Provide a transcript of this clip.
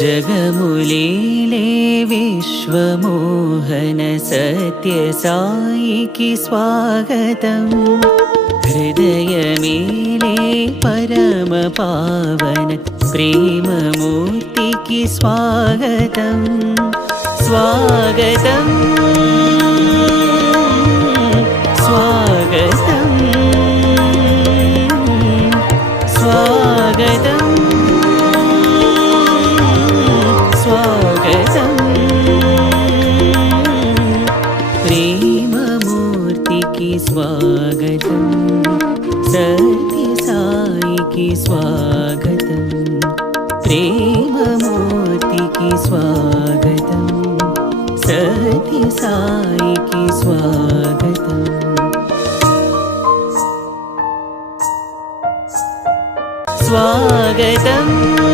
जगमुलीले विश्वमोहन सत्य साई की स्वागतम् हृदयमेले परम पावन प्रेममूर्ति की स्वागतम् स्वागतम् स्वागतम् स्वागतम् स्वागतम् प्रेममूर्ति की स्वागतम् सत्य साई की स्वागतम् प्रेममूर्ति की स्वागतम् सत्य साई की स्वागतम् स्वागतम्